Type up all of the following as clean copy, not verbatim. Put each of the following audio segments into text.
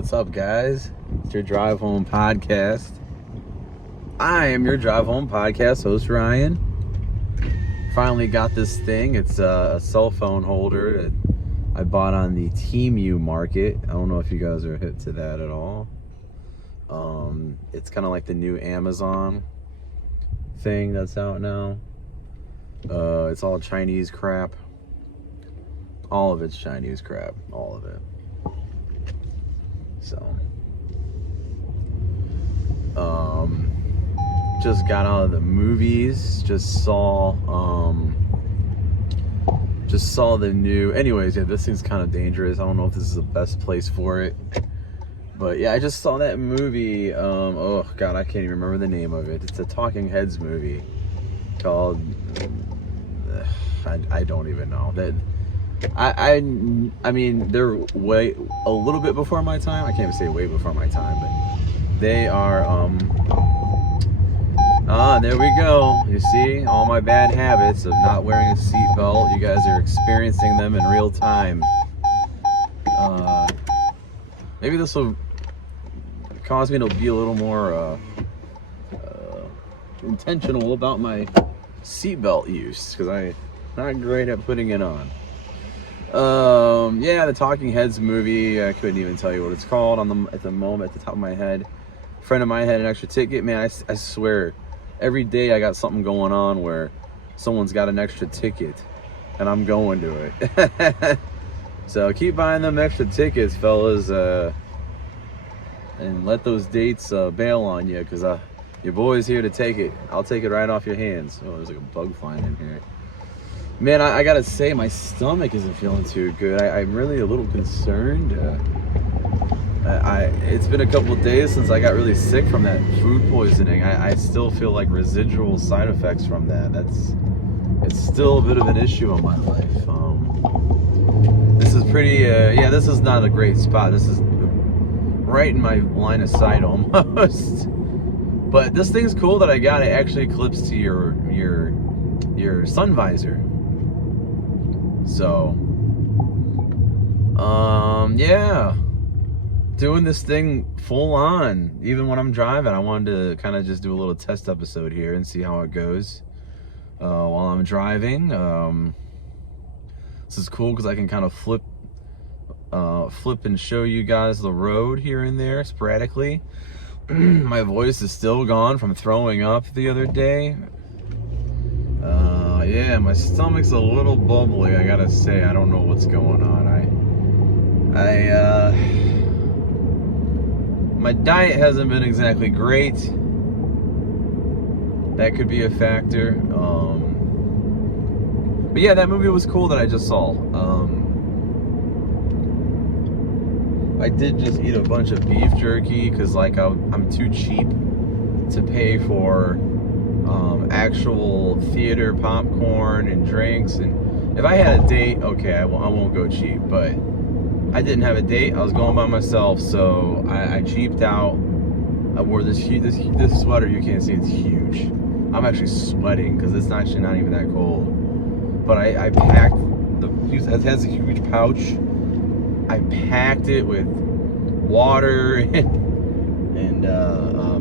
what's up, guys? It's your Drive Home Podcast. I am your Drive Home Podcast host, Ryan. Finally got this thing. It's a cell phone holder that I bought on the Temu market. I don't know if you guys are hip to that at all. It's kind of like the new Amazon thing that's out now. It's all Chinese crap. All of it's Chinese crap. All of it. So, just got out of the movies. Just saw the new. Anyways, yeah, this thing's kind of dangerous. I don't know if this is the best place for it. But yeah, I just saw that movie. Oh God, I can't even remember the name of it. It's a Talking Heads movie called. I don't even know that. I mean, they're way a little bit before my time. I can't even say way before my time, but they are. There we go. You see, all my bad habits of not wearing a seatbelt. You guys are experiencing them in real time. Maybe this will cause me to be a little more intentional about my seatbelt use, because I'm not great at putting it on. Yeah, the Talking Heads movie. I couldn't even tell you what it's called at the moment, at the top of my head. A friend of mine had an extra ticket. Man, I swear, every day I got something going on where someone's got an extra ticket, and I'm going to it. So keep buying them extra tickets, fellas, and let those dates bail on you, because your boy's here to take it. I'll take it right off your hands. Oh, there's like a bug flying in here. Man, I gotta say, my stomach isn't feeling too good. I'm really a little concerned. It's been a couple of days since I got really sick from that food poisoning. I still feel like residual side effects from that. It's still a bit of an issue in my life. This is pretty, yeah, this is not a great spot. This is right in my line of sight almost. But this thing's cool that I got. It actually clips to your sun visor. So, yeah, doing this thing full on. Even when I'm driving, I wanted to kind of just do a little test episode here and see how it goes while I'm driving. This is cool because I can kind of flip and show you guys the road here and there sporadically. My voice is still gone from throwing up the other day. Yeah, my stomach's a little bubbly, I gotta say. I don't know what's going on. My diet hasn't been exactly great. That could be a factor. But yeah, that movie was cool that I just saw. I did just eat a bunch of beef jerky because, like, I'm too cheap to pay for actual theater popcorn and drinks. And if I had a date, okay, I won't go cheap, but I didn't have a date. I was going by myself, so I cheaped out. I wore this sweater. You can't see, it's huge. I'm actually sweating because it's actually not even that cold. But I packed it has a huge pouch. I packed it with water and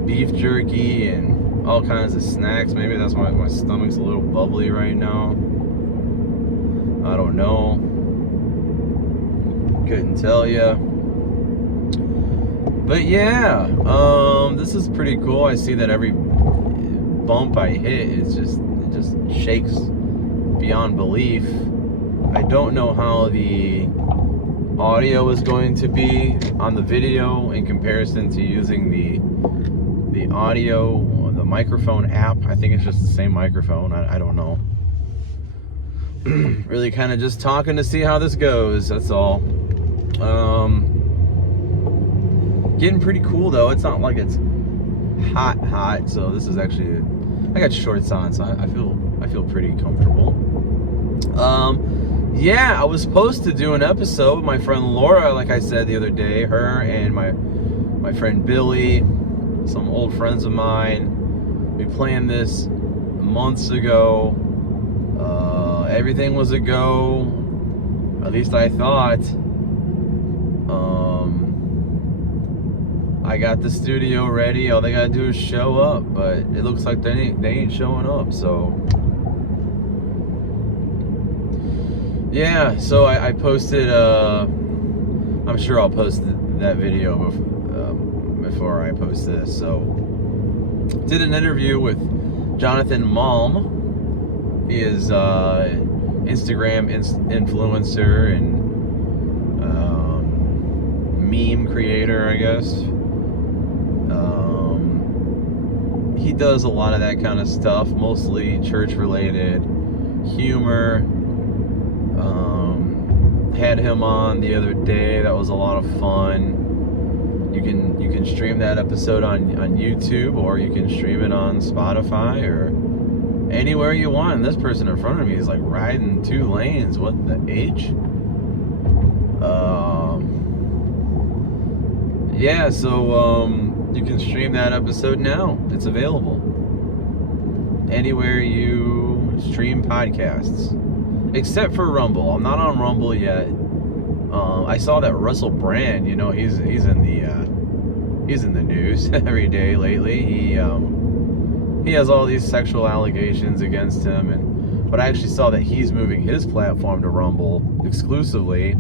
beef jerky and all kinds of snacks. Maybe that's why my stomach's a little bubbly right now. I don't know. Couldn't tell ya. But yeah, this is pretty cool. I see that every bump I hit it just shakes beyond belief. I don't know how the audio is going to be on the video in comparison to using the audio, the microphone app. I think it's just the same microphone. I don't know. Really kind of just talking to see how this goes, that's all. Getting pretty cool though. It's not like it's hot, so this is actually, I got shorts on, so I feel pretty comfortable. Yeah, I was supposed to do an episode with my friend Laura, like I said the other day. Her and my friend Billy, some old friends of mine. We planned this months ago. Everything was a go, at least I thought. I got the studio ready. All they gotta do is show up, but it looks like they ain't showing up. So yeah, so I posted. I'm sure I'll post that video before I post this. So did an interview with Jonathan Malm. He is Instagram influencer and meme creator, I guess. He does a lot of that kind of stuff, mostly church related, humor. Had him on the other day. That was a lot of fun. You can stream that episode on YouTube, or you can stream it on Spotify, or anywhere you want. And this person in front of me is like riding 2 lanes. What the H? Yeah, so you can stream that episode now. It's available anywhere you stream podcasts, except for Rumble. I'm not on Rumble yet. I saw that Russell Brand, you know, he's in the news every day lately. He has all these sexual allegations against him, but I actually saw that he's moving his platform to Rumble exclusively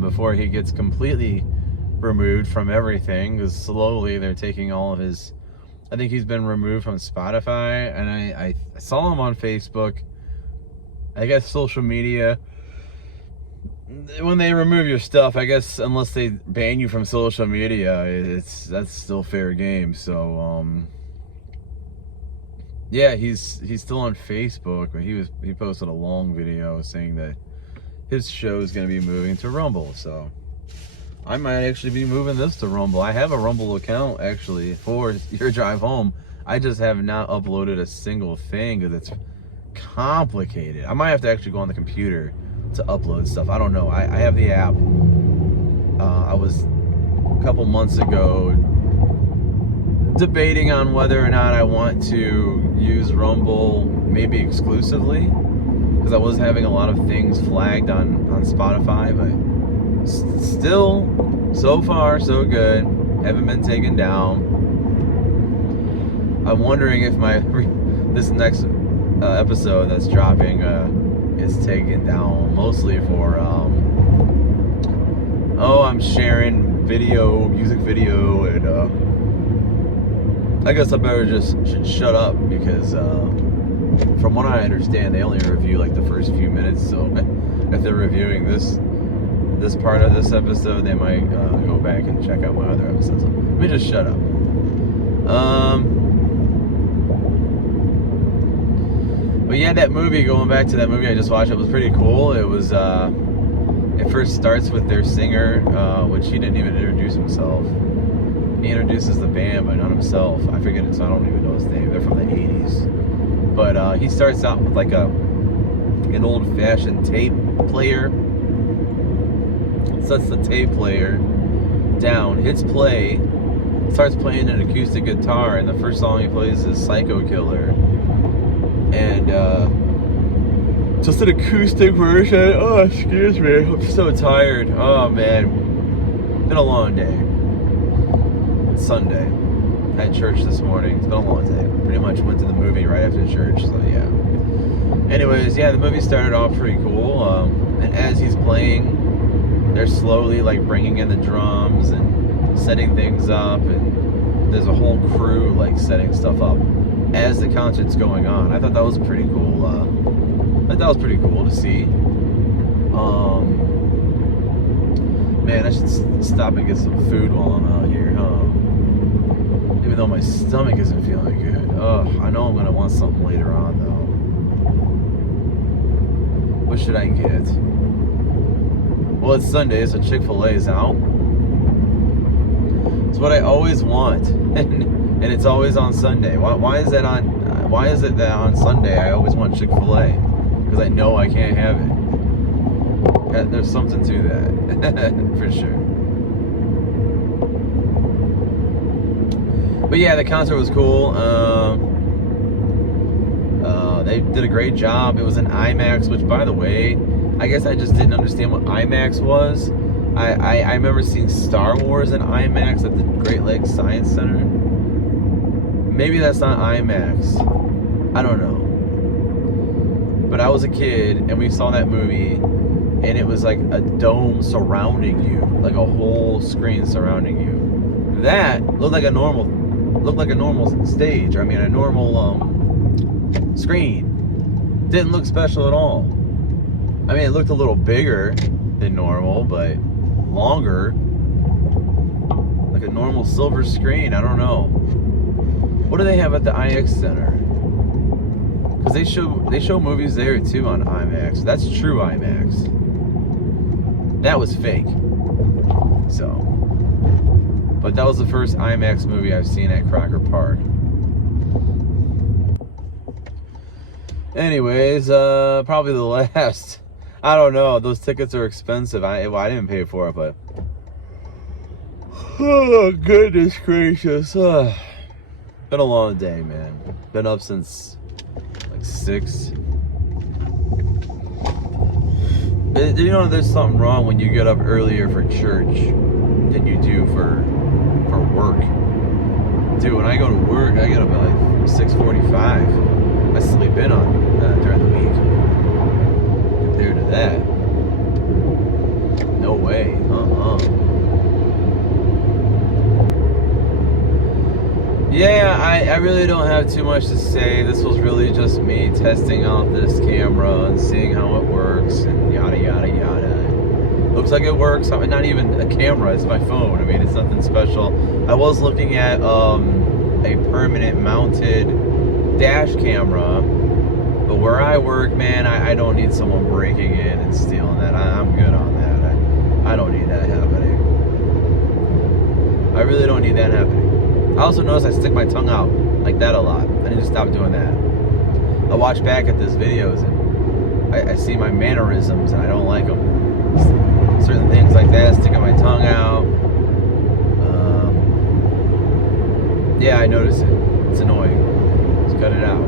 before he gets completely removed from everything, because slowly they're taking all of his. I think he's been removed from Spotify, and I saw him on Facebook. I guess social media, when they remove your stuff, I guess unless they ban you from social media, that's still fair game. So yeah, he's still on Facebook, but he posted a long video saying that his show is going to be moving to Rumble. So I might actually be moving this to Rumble. I have a Rumble account actually for Your Drive Home. I just have not uploaded a single thing because it's complicated. I might have to actually go on the computer to upload stuff. I don't know. I have the app. I was a couple months ago debating on whether or not I want to use Rumble maybe exclusively, because I was having a lot of things flagged on Spotify, but still, so far so good. Haven't been taken down. I'm wondering if this next episode that's dropping is taken down, mostly for I'm sharing music video, and I guess I better should shut up, because from what I understand, they only review like the first few minutes. So if they're reviewing this part of this episode, they might go back and check out my other episodes. So let me just shut up. But yeah, that movie, going back to that movie I just watched, it was pretty cool. It was, it first starts with their singer, which he didn't even introduce himself. He introduces the band, but not himself. I forget it, so I don't even know his name. They're from the 80s. But he starts out with like an old-fashioned tape player. Sets the tape player down, hits play, starts playing an acoustic guitar, and the first song he plays is Psycho Killer. And just an acoustic version. Oh, excuse me, I'm so tired. Oh man, been a long day. It's Sunday. Had church this morning. It's been a long day. Pretty much went to the movie right after church, so yeah. Anyways, yeah, the movie started off pretty cool. And as he's playing, they're slowly like bringing in the drums and setting things up, and there's a whole crew like setting stuff up as the concert's going on. I thought that was pretty cool. To see. Man, I should stop and get some food while I'm out here, even though my stomach isn't feeling good. I know I'm gonna want something later on though. What should I get? Well, it's Sunday, so Chick-fil-A is out. It's what I always want, and it's always on Sunday. Why is it that on Sunday I always want Chick-fil-A? Because I know I can't have it. There's something to that, for sure. But yeah, the concert was cool. They did a great job. It was an IMAX, which, by the way, I guess I just didn't understand what IMAX was I remember seeing Star Wars in IMAX at the Great Lakes Science Center. Maybe that's not IMAX. I don't know. But I was a kid and we saw that movie and it was like a dome surrounding you, like a whole screen surrounding you. That looked like a normal stage. I mean, a normal screen. Didn't look special at all. I mean, it looked a little bigger than normal, but longer, like a normal silver screen. I don't know. What do they have at the IX Center? Because they show movies there too on IMAX. That's true IMAX. That was fake. So, but that was the first IMAX movie I've seen at Crocker Park. Anyways, probably the last. I don't know. Those tickets are expensive. I didn't pay for it, but oh goodness gracious! Been a long day, man. Been up since like 6. You know, there's something wrong when you get up earlier for church than you do for work. Dude, when I go to work, I get up at like 6:45. I sleep in on during the week. Compared to that, no way. Yeah, I really don't have too much to say. This was really just me testing out this camera and seeing how it works and yada yada yada. Looks like it works. I mean, not even a camera, it's my phone. I mean, it's nothing special. I was looking at a permanent mounted dash camera, but where I work, man, I don't need someone breaking in and stealing that. I'm good on that. I don't need that happening. I really don't need that happening. I also notice I stick my tongue out like that a lot. I need to stop doing that. I watch back at these videos and I see my mannerisms and I don't like them. Certain things like that, sticking my tongue out. Yeah, I notice it. It's annoying. Let's cut it out.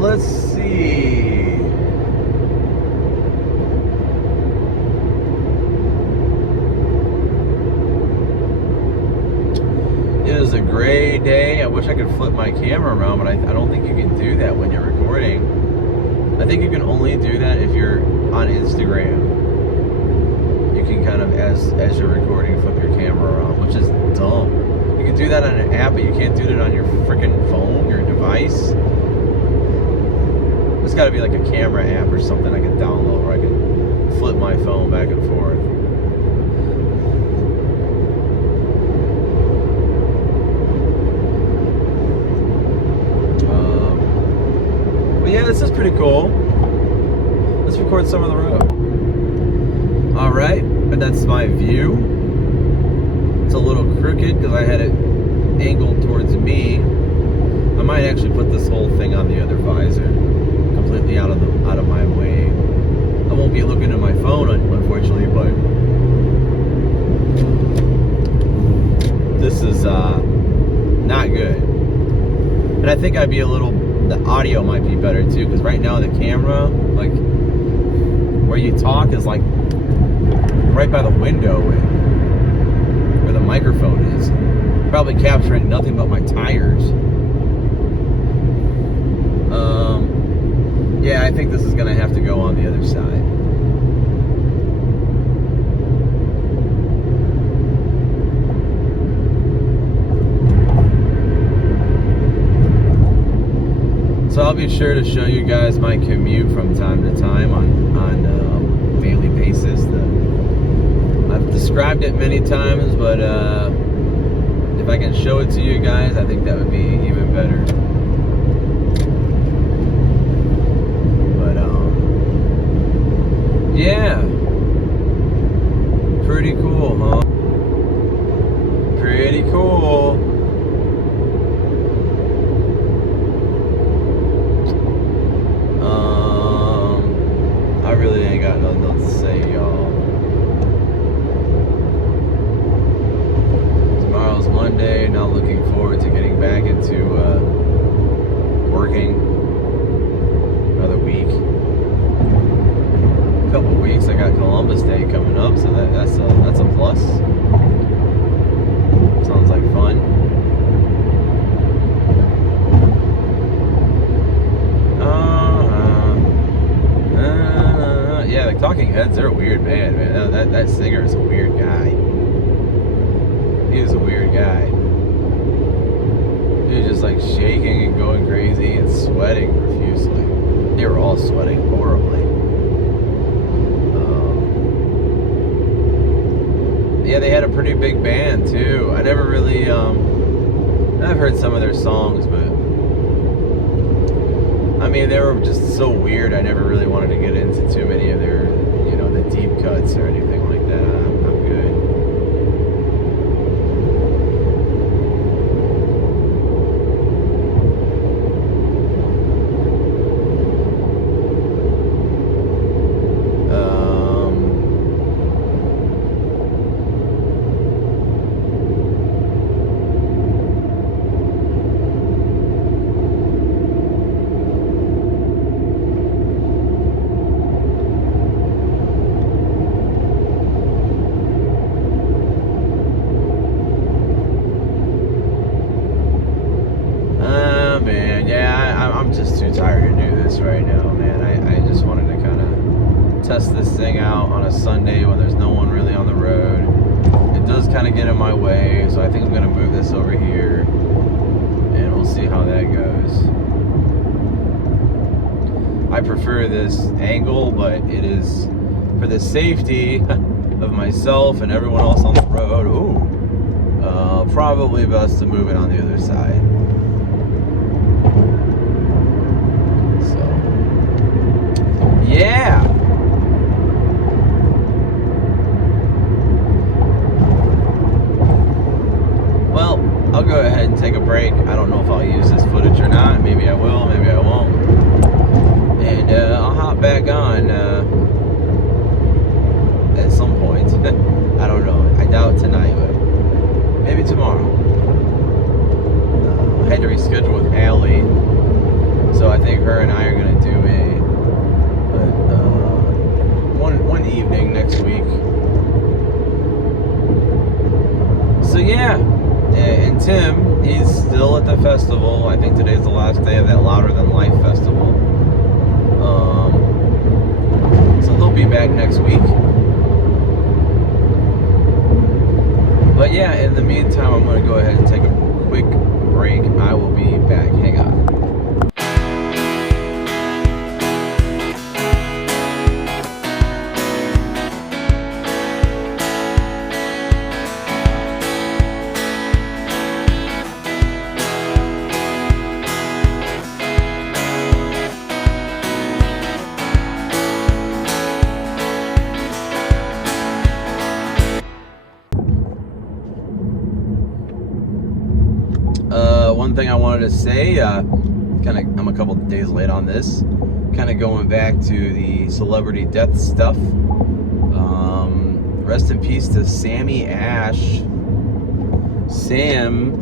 Let's see. It is a gray day. I wish I could flip my camera around, but I don't think you can do that when you're recording. I think you can only do that if you're on Instagram. You can kind of, as you're recording, flip your camera around, which is dumb. You can do that on an app, but you can't do that on your freaking phone, your device. There's got to be like a camera app or something I can download where I can flip my phone back and forth. But yeah, this is pretty cool. Let's record some of the road. Alright, and that's my view. It's a little crooked because I had it angled towards me. I might actually put this whole thing on the other visor, completely out of my way. I won't be looking at my phone, unfortunately, but this is not good. And I think the audio might be better too, because right now the camera, like where you talk, is like right by the window where the microphone is. Probably capturing nothing but my tires. Yeah, I think this is gonna have to go on the other side. So I'll be sure to show you guys my commute from time to time on a daily basis. I've described it many times, but if I can show it to you guys, I think that would be even better. But yeah, pretty cool, huh? Pretty cool. I really ain't got nothing else to say, y'all. Tomorrow's Monday, now looking forward to getting back into working another week. A couple weeks, I got going crazy and sweating profusely. They were all sweating horribly. Yeah, they had a pretty big band too. I never really, I've heard some of their songs, but I mean, they were just so weird. I never really wanted to get into too many of their, you know, the deep cuts or anything like that. I'm good. I'm just too tired to do this right now, man. I just wanted to kind of test this thing out on a Sunday when there's no one really on the road. It does kind of get in my way, so I think I'm going to move this over here, and we'll see how that goes. I prefer this angle, but it is for the safety of myself and everyone else on the road. Ooh, probably best to move it on the other side. Yeah. Well, I'll go ahead and take a break. I don't know if I'll use this footage or not. Maybe I will, maybe I won't. And I'll hop back on at some point. I don't know. I doubt tonight, but maybe tomorrow. I had to reschedule with Allie, so I think her and I are going to do one evening next week. So yeah, and Tim, he's still at the festival. I think today's the last day of that Louder Than Life festival. So he'll be back next week. But yeah, in the meantime, I'm going to go ahead and take a quick break. I will be back. Hang on. One thing I wanted to say, I'm a couple days late on this, kind of going back to the celebrity death stuff. Rest in peace to Sammy Ash. Sam,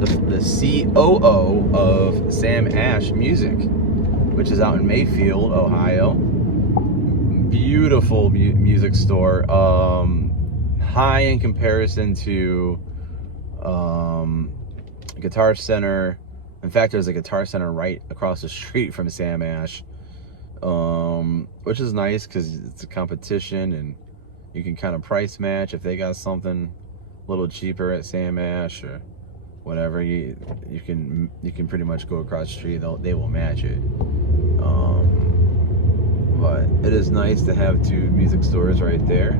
the COO of Sam Ash Music, which is out in Mayfield, Ohio. Beautiful music store. High in comparison to Guitar Center. In fact, there's a Guitar Center right across the street from Sam Ash, which is nice because it's a competition and you can kind of price match. If they got something a little cheaper at Sam Ash or whatever, you can pretty much go across the street. They will match it. But it is nice to have two music stores right there.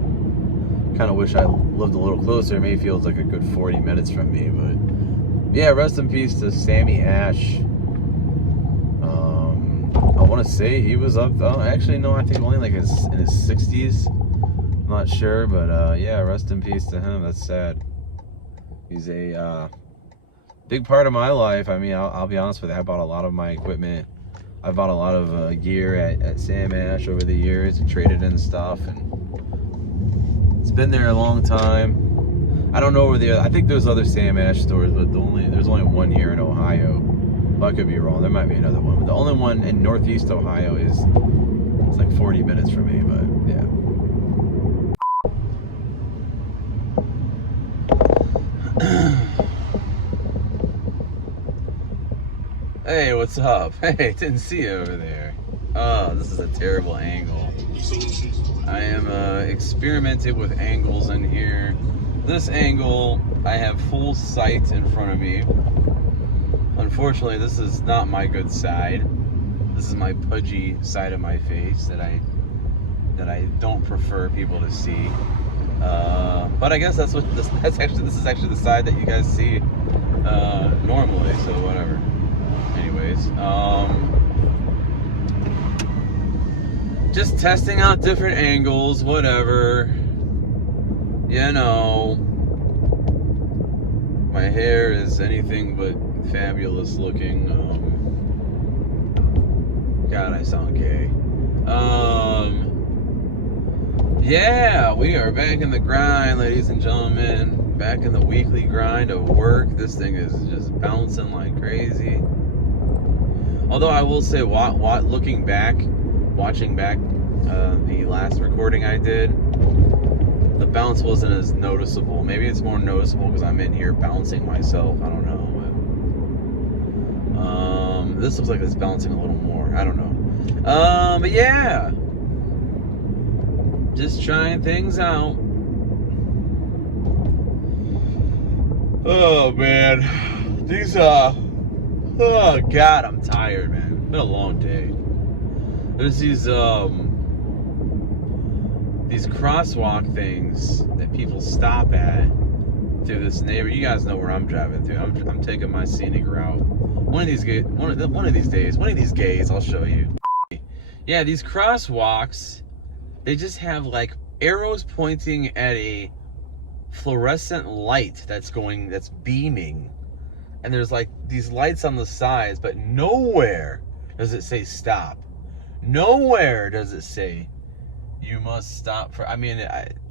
Kind of wish I lived a little closer. Mayfield's like a good 40 minutes from me, but yeah, rest in peace to Sammy Ash. I want to say he was up, actually no, I think only like in his 60s. I'm not sure, but yeah, rest in peace to him. That's sad. He's a big part of my life. I mean, I'll be honest with you, I bought a lot of my equipment. I bought a lot of gear at Sam Ash over the years and traded in stuff, and it's been there a long time. I don't know where I think there's other Sam Ash stores, but there's only one here in Ohio. Well, I could be wrong. There might be another one, but the only one in Northeast Ohio it's like 40 minutes from me. But yeah. Hey, what's up? Hey, didn't see you over there. Oh, this is a terrible angle. I am experimenting with angles in here. This angle, I have full sight in front of me. Unfortunately, this is not my good side. This is my pudgy side of my face that I don't prefer people to see. But I guess that's what this is actually the side that you guys see normally. So whatever. Anyways, just testing out different angles. Whatever. You know, my hair is anything but fabulous looking. God, I sound gay. Yeah, we are back in the grind, ladies and gentlemen. Back in the weekly grind of work. This thing is just bouncing like crazy. Although I will say, watching back the last recording I did, the bounce wasn't as noticeable. Maybe it's more noticeable because I'm in here bouncing myself. I don't know. This looks like it's bouncing a little more. I don't know. But yeah. Just trying things out. Oh man. Oh God, I'm tired, man. It's been a long day. There's these crosswalk things that people stop at through this neighborhood. You guys know where I'm driving through. I'm taking my scenic route. One of these days, I'll show you. Yeah, these crosswalks, they just have like arrows pointing at a fluorescent light that's beaming. And there's like these lights on the sides, but nowhere does it say stop. Nowhere does it say you must stop for,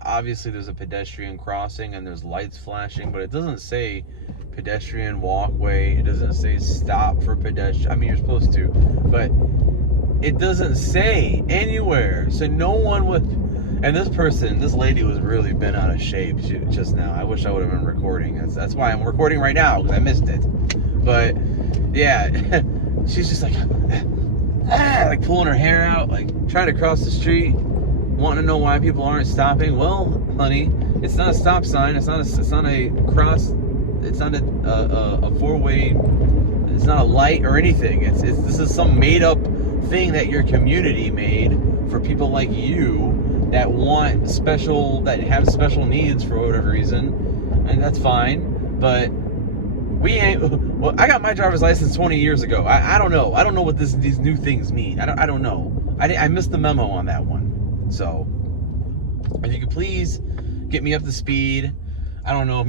obviously there's a pedestrian crossing and there's lights flashing, but it doesn't say pedestrian walkway. It doesn't say stop for pedestrian. You're supposed to, but it doesn't say anywhere. So no one would, and this lady was really bent out of shape just now. I wish I would have been recording. That's why I'm recording right now, because I missed it. But yeah, she's just like pulling her hair out, like trying to cross the street, wanting to know why people aren't stopping. Well, honey, it's not a stop sign. It's not a cross. It's not a four-way. It's not a light or anything. This is some made-up thing that your community made for people like you that have special needs for whatever reason, and that's fine. But we ain't. Well, I got my driver's license 20 years ago. I don't know. I don't know what these new things mean. I don't know. I missed the memo on that one. So if you could please get me up to speed. I don't know,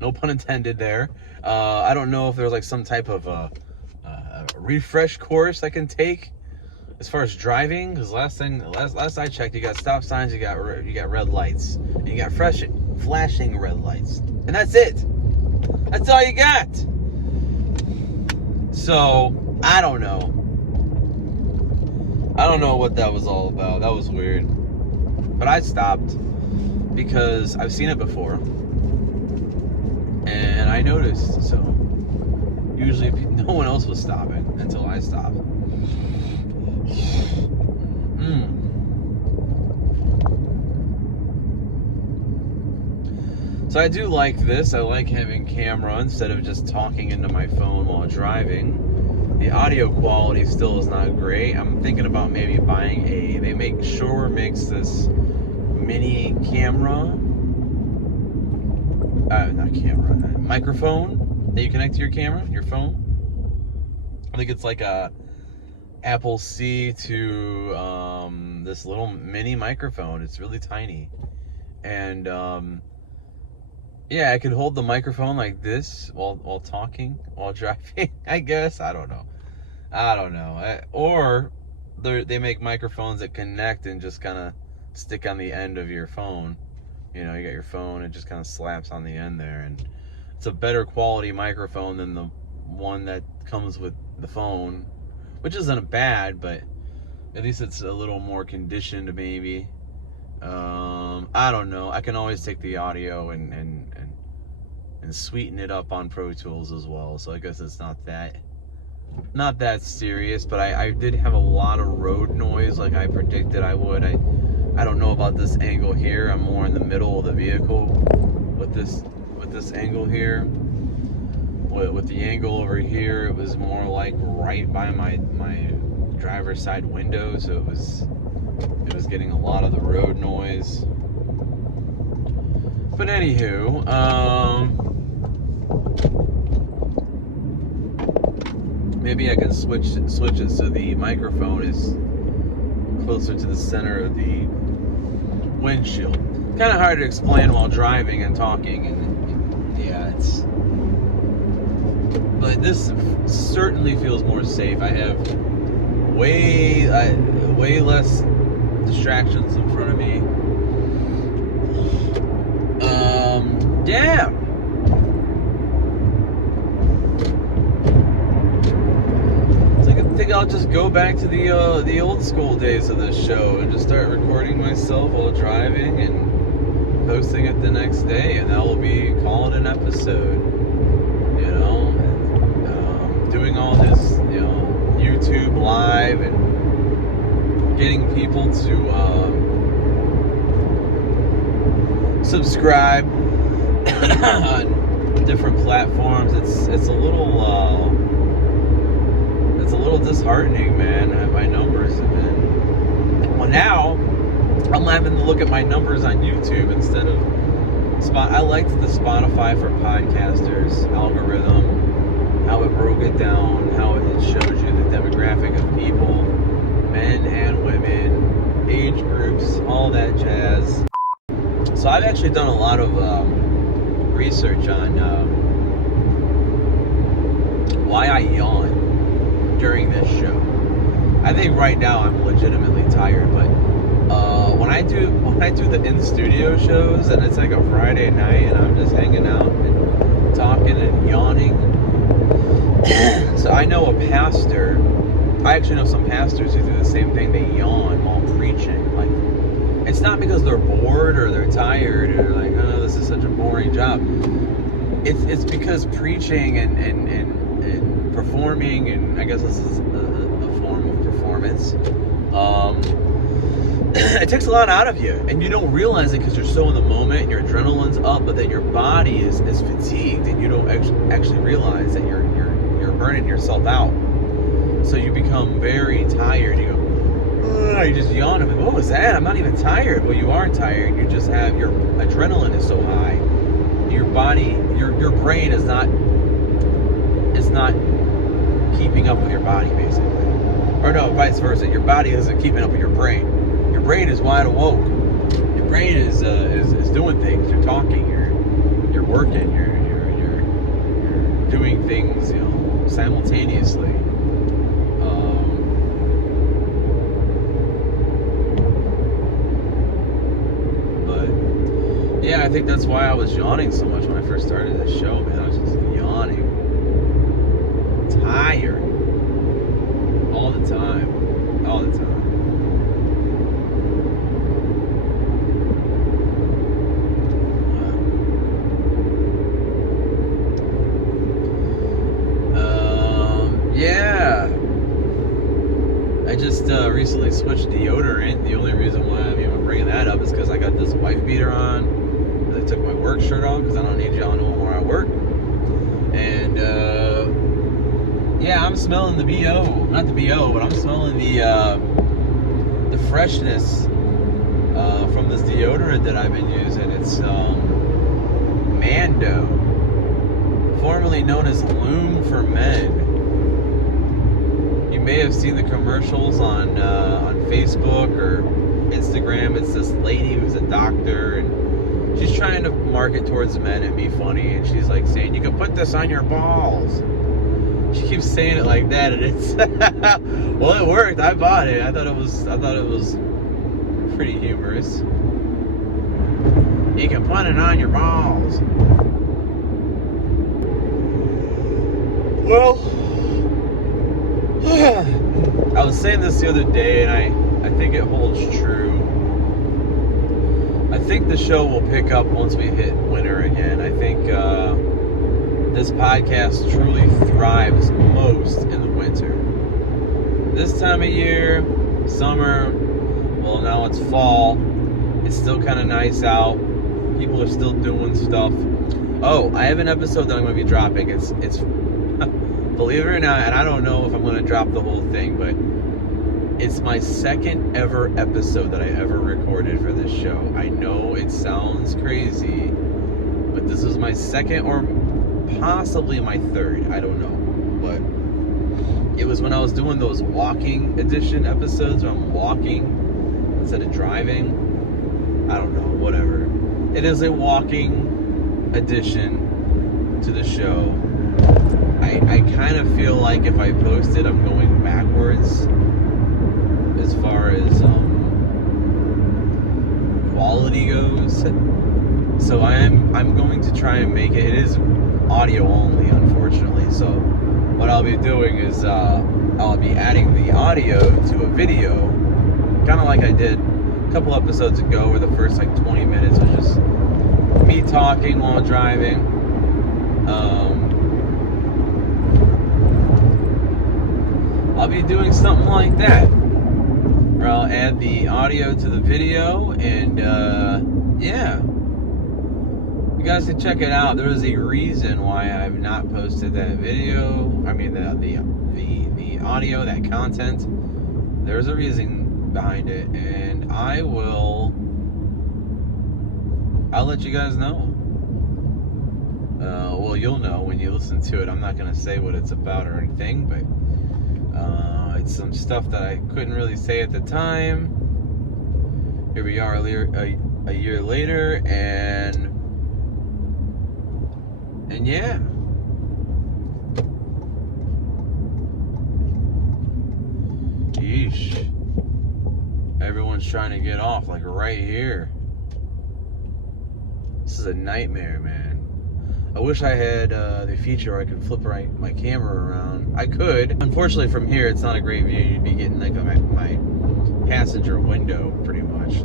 no pun intended there. I don't know if there's like some type of refresh course I can take as far as driving, because last I checked, you got stop signs, you got red lights, and you got flashing red lights, and that's it. That's all you got. So I don't know what that was all about. That was weird, but I stopped because I've seen it before. And I noticed, so usually no one else was stopping until I stopped. So I do like this. I like having camera instead of just talking into my phone while driving. The audio quality still is not great. I'm thinking about maybe buying they make Shure makes this mini camera. Microphone that you connect to your camera, your phone. I think it's like a Apple C to this little mini microphone. It's really tiny, and yeah, I could hold the microphone like this while talking, while driving. I guess I don't know. Or they make microphones that connect and just kind of stick on the end of your phone. You got your phone, it just kind of slaps on the end there, and it's a better quality microphone than the one that comes with the phone, which isn't bad, but at least it's a little more conditioned maybe. I don't know. I can always take the audio and sweeten it up on Pro Tools as well, so I guess it's not that serious. But I did have a lot of road noise like I predicted I would. I don't know about this angle here. I'm more in the middle of the vehicle with this angle here. with the angle over here, it was more like right by my driver's side window, so it was getting a lot of the road noise. But anywho, maybe I can switch it so the microphone is closer to the center of the windshield. Kind of hard to explain while driving and talking, and yeah, but this certainly feels more safe. I have way less distractions in front of me. Yeah. So I think I'll just go back to the old school days of this show and just start recording myself while driving and posting it the next day, and that will be calling an episode. You know, doing all this, you know, YouTube live and getting people to subscribe on different platforms. It's a little disheartening, man. My numbers have been, well, now I'm having to look at my numbers on YouTube instead of I liked the Spotify for podcasters algorithm, how it broke it down, how it shows you the demographic of people, men and women, age groups, all that jazz. So I've actually done a lot of research on why I yawn during this show. I think right now I'm legitimately tired, but when I do the in-studio shows and it's like a Friday night and I'm just hanging out and talking and yawning. So I know a pastor. I actually know some pastors who do the same thing. They yawn while preaching. Like, it's not because they're bored or they're tired or like, oh, this is such a boring job. It's because preaching and performing, and I guess this is a form of performance. It takes a lot out of you, and you don't realize it because you're so in the moment and your adrenaline's up, but then your body is fatigued, and you don't actually realize that you're burning yourself out. So you become very tired. You go, you just yawn. I'm like, what was that? I'm not even tired. Well, you are tired. You just have, your adrenaline is so high. Your body, your brain is not keeping up with your body, basically. Or no, vice versa. Your body isn't keeping up with your brain. Your brain is wide awoke. Your brain is doing things. You're talking. You're working. You're doing things, you know, simultaneously. Yeah, I think that's why I was yawning so much when I first started this show, man. I was just yawning. Tired. All the time. All the time. Yeah. I just recently switched deodorant. The only reason why I'm even bringing that up is because I got this wife beater on. I took my work shirt off because I don't need y'all knowing where I work. And yeah, I'm smelling the BO, not the BO, but I'm smelling the freshness from this deodorant that I've been using. It's Mando, formerly known as Loom for Men. You may have seen the commercials on Facebook or Instagram. It's this lady who's a doctor, and she's trying to market towards men and be funny, and she's like saying, you can put this on your balls. She keeps saying it like that, and it's well, it worked. I bought it. I thought it was pretty humorous. You can put it on your balls. Well, I was saying this the other day, and I think it holds true. I think the show will pick up once we hit winter again. I think this podcast truly thrives most in the winter. This time of year, summer, well, now it's fall. It's still kind of nice out. People are still doing stuff. Oh, I have an episode that I'm going to be dropping. It's believe it or not, and I don't know if I'm going to drop the whole thing, but it's my second ever episode that I ever recorded for this show. I know it sounds crazy, but this is my second or possibly my third. I don't know. But it was when I was doing those walking edition episodes where I'm walking instead of driving. I don't know, whatever. It is a walking addition to the show. I kind of feel like if I post it, I'm going backwards as far as quality goes. So I'm going to try and make it. It is audio only, unfortunately. So what I'll be doing is I'll be adding the audio to a video, kind of like I did a couple episodes ago, where the first like 20 minutes was just me talking while driving. I'll be doing something like that, where I'll add the audio to the video, and yeah, you guys can check it out. There is a reason why I've not posted that video. I mean the audio, that content. There's a reason behind it, and I'll let you guys know. Well, you'll know when you listen to it. I'm not gonna say what it's about or anything, but it's some stuff that I couldn't really say at the time. Here we are a year later, and yeah. Yeesh. Everyone's trying to get off, like right here. This is a nightmare, man. I wish I had the feature where I could flip my camera around. I could. Unfortunately, from here, it's not a great view. You'd be getting like my passenger window, pretty much.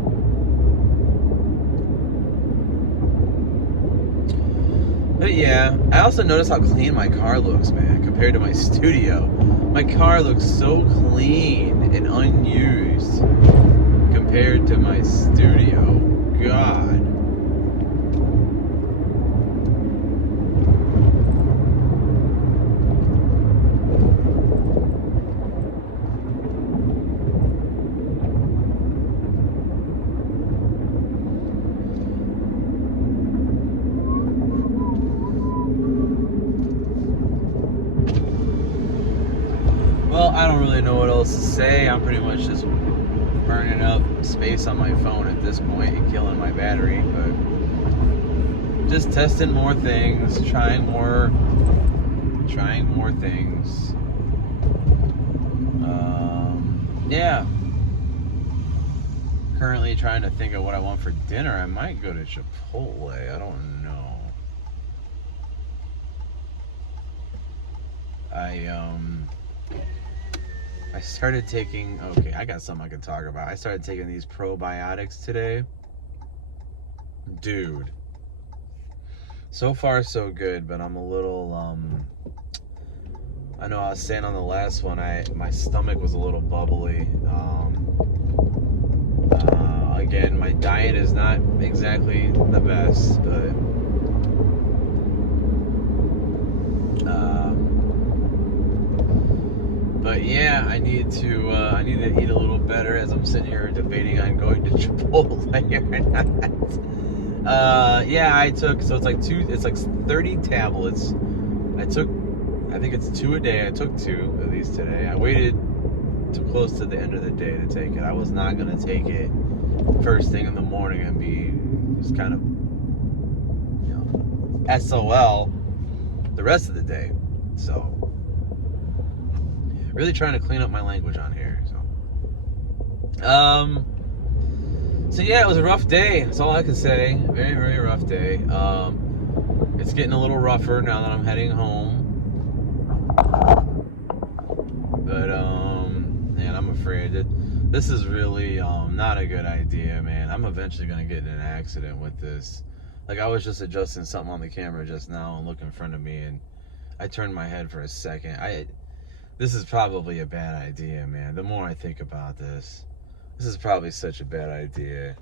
But yeah, I also noticed how clean my car looks, man, compared to my studio. My car looks so clean and unused compared to my studio. God. Well, I don't really know what else to say. I'm pretty much just burning up space on my phone at this point and killing my battery, but just testing more things, trying more things. Yeah. Currently trying to think of what I want for dinner. I might go to Chipotle. I don't know. I started taking, okay, I got something I can talk about. I started taking these probiotics today. Dude. So far, so good, but I'm a little, I know I was saying on the last one, my stomach was a little bubbly. Again, my diet is not exactly the best, but yeah, I need to eat a little better, as I'm sitting here debating on going to Chipotle or not. Yeah, I took, so it's like 30 tablets. I think it's 2 a day. I took 2 at least today. I waited too close to the end of the day to take it. I was not gonna take it first thing in the morning and be just kind of, SOL the rest of the day. So really trying to clean up my language on here. So yeah, it was a rough day. That's all I can say. Very, very rough day. It's getting a little rougher now that I'm heading home. But man, I'm afraid that this is really not a good idea, man. I'm eventually gonna get in an accident with this. Like, I was just adjusting something on the camera just now and look in front of me, and I turned my head for a second. This is probably a bad idea, man. The more I think about this is probably such a bad idea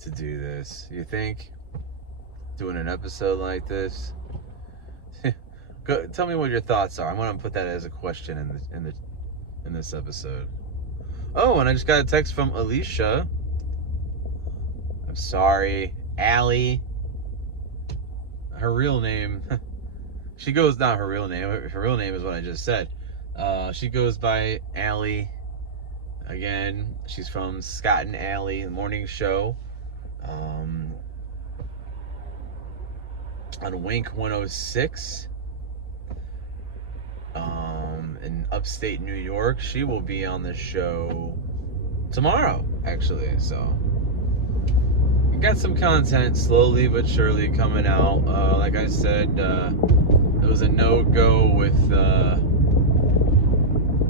to do this. You think? doing an episode like this. Go, tell me what your thoughts are. I'm gonna put that as a question in this episode. Oh, and I just got a text from Alicia. I'm sorry, Allie. Her real name. She goes, not her real name. Her real name is what I just said. She goes by Allie. Again, she's from Scott and Allie, the morning show. On Wink 106. In upstate New York. She will be on the show tomorrow, actually. So we got some content slowly but surely coming out. Like I said, it was a no-go with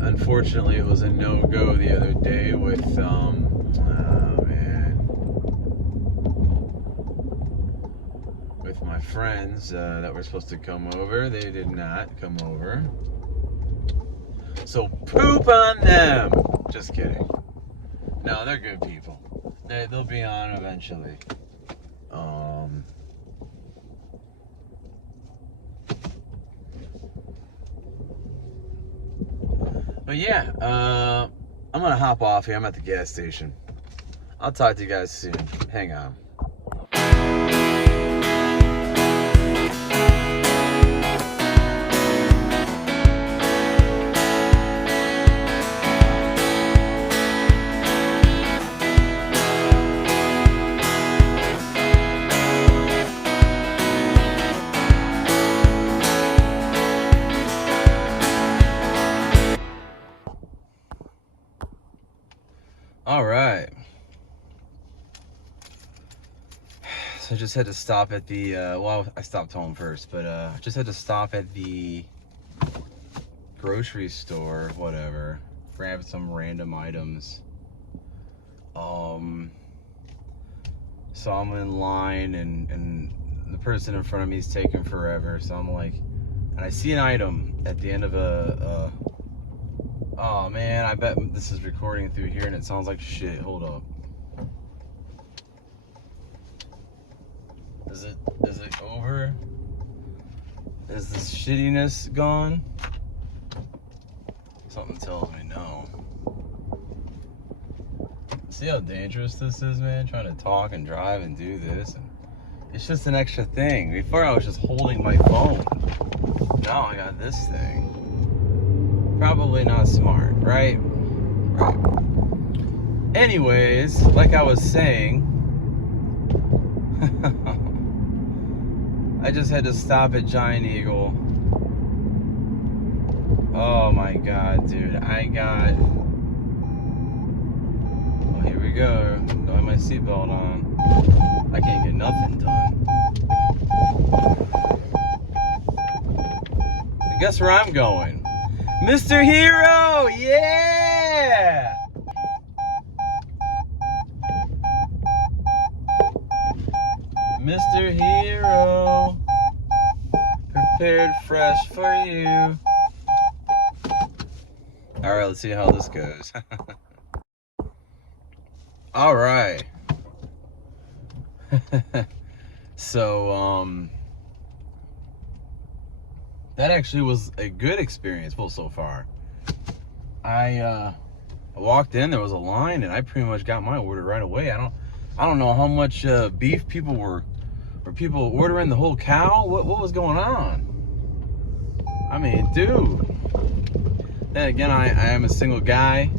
unfortunately it was a no-go the other day with with my friends that were supposed to come over. They did not come over. So poop on them. Just kidding. No, they're good people. They'll be on eventually. But yeah, I'm gonna hop off here. I'm at the gas station. I'll talk to you guys soon. Hang on. All right. So I just had to stop at the, well, I stopped home first, but I just had to stop at the grocery store, whatever, grab some random items. So I'm in line and the person in front of me is taking forever. So I'm like, and I see an item at the end of oh man, I bet this is recording through here and it sounds like shit. Hold up. Is it over? Is this shittiness gone? Something tells me no. See how dangerous this is, man? Trying to talk and drive and do this. And it's just an extra thing. Before I was just holding my phone. Now I got this thing. Probably not smart, right? Right. Anyways, like I was saying, I just had to stop at Giant Eagle. Oh my god, dude. I got... Oh, here we go. Don't have my seatbelt on. I can't get nothing done. But guess where I'm going? Mr. Hero! Yeah! Mr. Hero, prepared fresh for you. Alright, let's see how this goes. Alright. So, that actually was a good experience, well, so far. I walked in, there was a line, and I pretty much got my order right away. I don't know how much beef people were people ordering the whole cow. What was going on? I mean, dude. Then again, I am a single guy,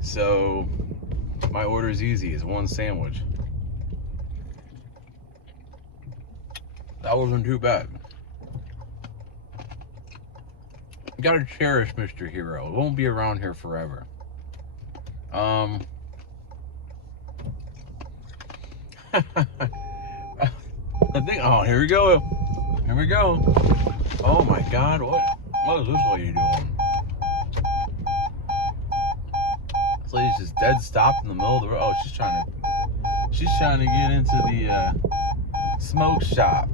so my order is easy. It's one sandwich. That wasn't too bad. You gotta cherish Mr. Hero. It won't be around here forever. I think, oh, here we go. Here we go. Oh my God, what is this lady doing? This lady's just dead stopped in the middle of the road. Oh, she's trying to get into the smoke shop.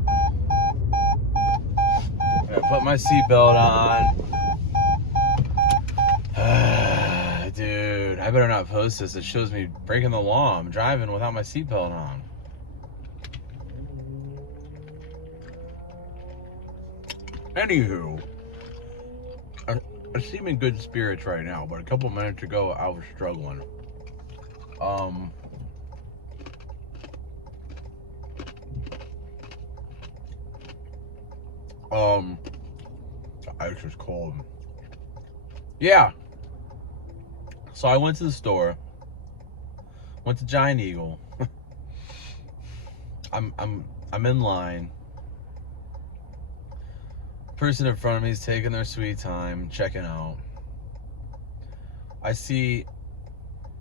I'm gonna put my seatbelt on. Dude, I better not post this. It shows me breaking the law. I'm driving without my seatbelt on. Anywho, I seem in good spirits right now, but a couple minutes ago I was struggling. The ice was cold. Yeah. So I went to the store. Went to Giant Eagle. I'm in line. Person in front of me is taking their sweet time, checking out. I see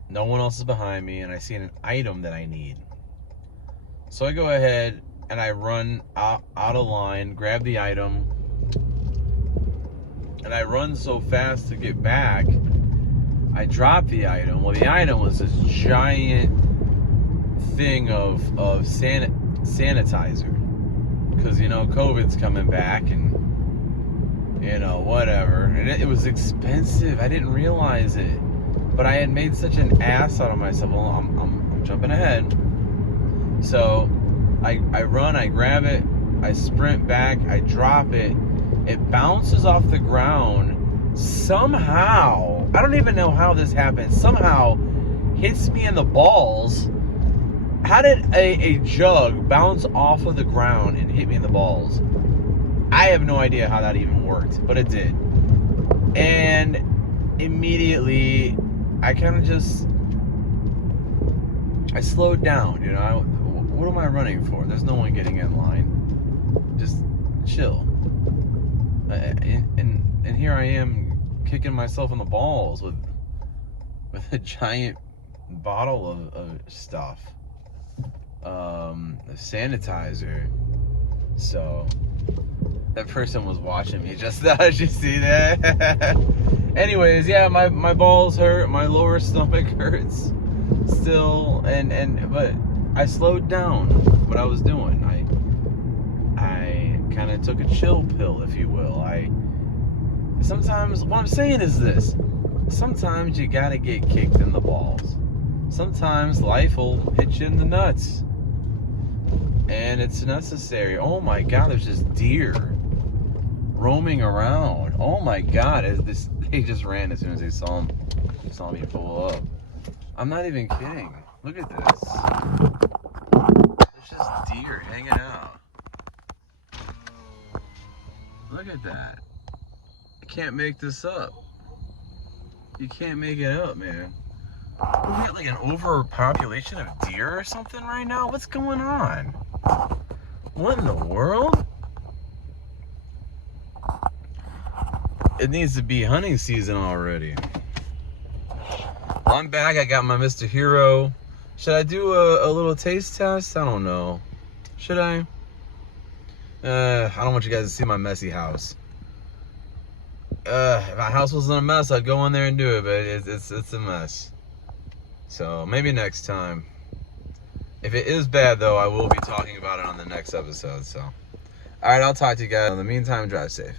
no one else is behind me, and I see an item that I need. So I go ahead and I run out of line, grab the item, and I run so fast to get back, I drop the item. Well, the item was this giant thing of sanitizer, because COVID's coming back, and whatever, and it was expensive. I didn't realize it, but I had made such an ass out of myself. Well, I'm jumping ahead. So I run, I grab it, I sprint back, I drop it. It bounces off the ground somehow. I don't even know how this happened. Somehow hits me in the balls. How did a jug bounce off of the ground and hit me in the balls? I have no idea how that even worked, but it did. And immediately I kind of I slowed down. What am I running for? There's no one getting in line. Just chill. And here I am kicking myself in the balls with a giant bottle of stuff. Sanitizer. So that person was watching me just now. Did you see that? Anyways, yeah, my balls hurt, my lower stomach hurts still, but I slowed down what I was doing. I kind of took a chill pill, if you will. Sometimes what I'm saying is this: sometimes you gotta get kicked in the balls. Sometimes life will hit you in the nuts, and it's necessary. Oh my God, there's just deer roaming around. Oh my God, they just ran as soon as they saw me pull up. I'm not even kidding. Look at this. There's just deer hanging out. Look at that. I can't make this up. You can't make it up, man. We got like an overpopulation of deer or something right now? What's going on? What in the world? It needs to be hunting season already. I'm back. I got my Mr. Hero. Should I do a little taste test? I don't know. Should I? I don't want you guys to see my messy house. If my house wasn't a mess, I'd go in there and do it, but it's a mess. So maybe next time. If it is bad, though, I will be talking about it on the next episode. So, all right, I'll talk to you guys. In the meantime, drive safe.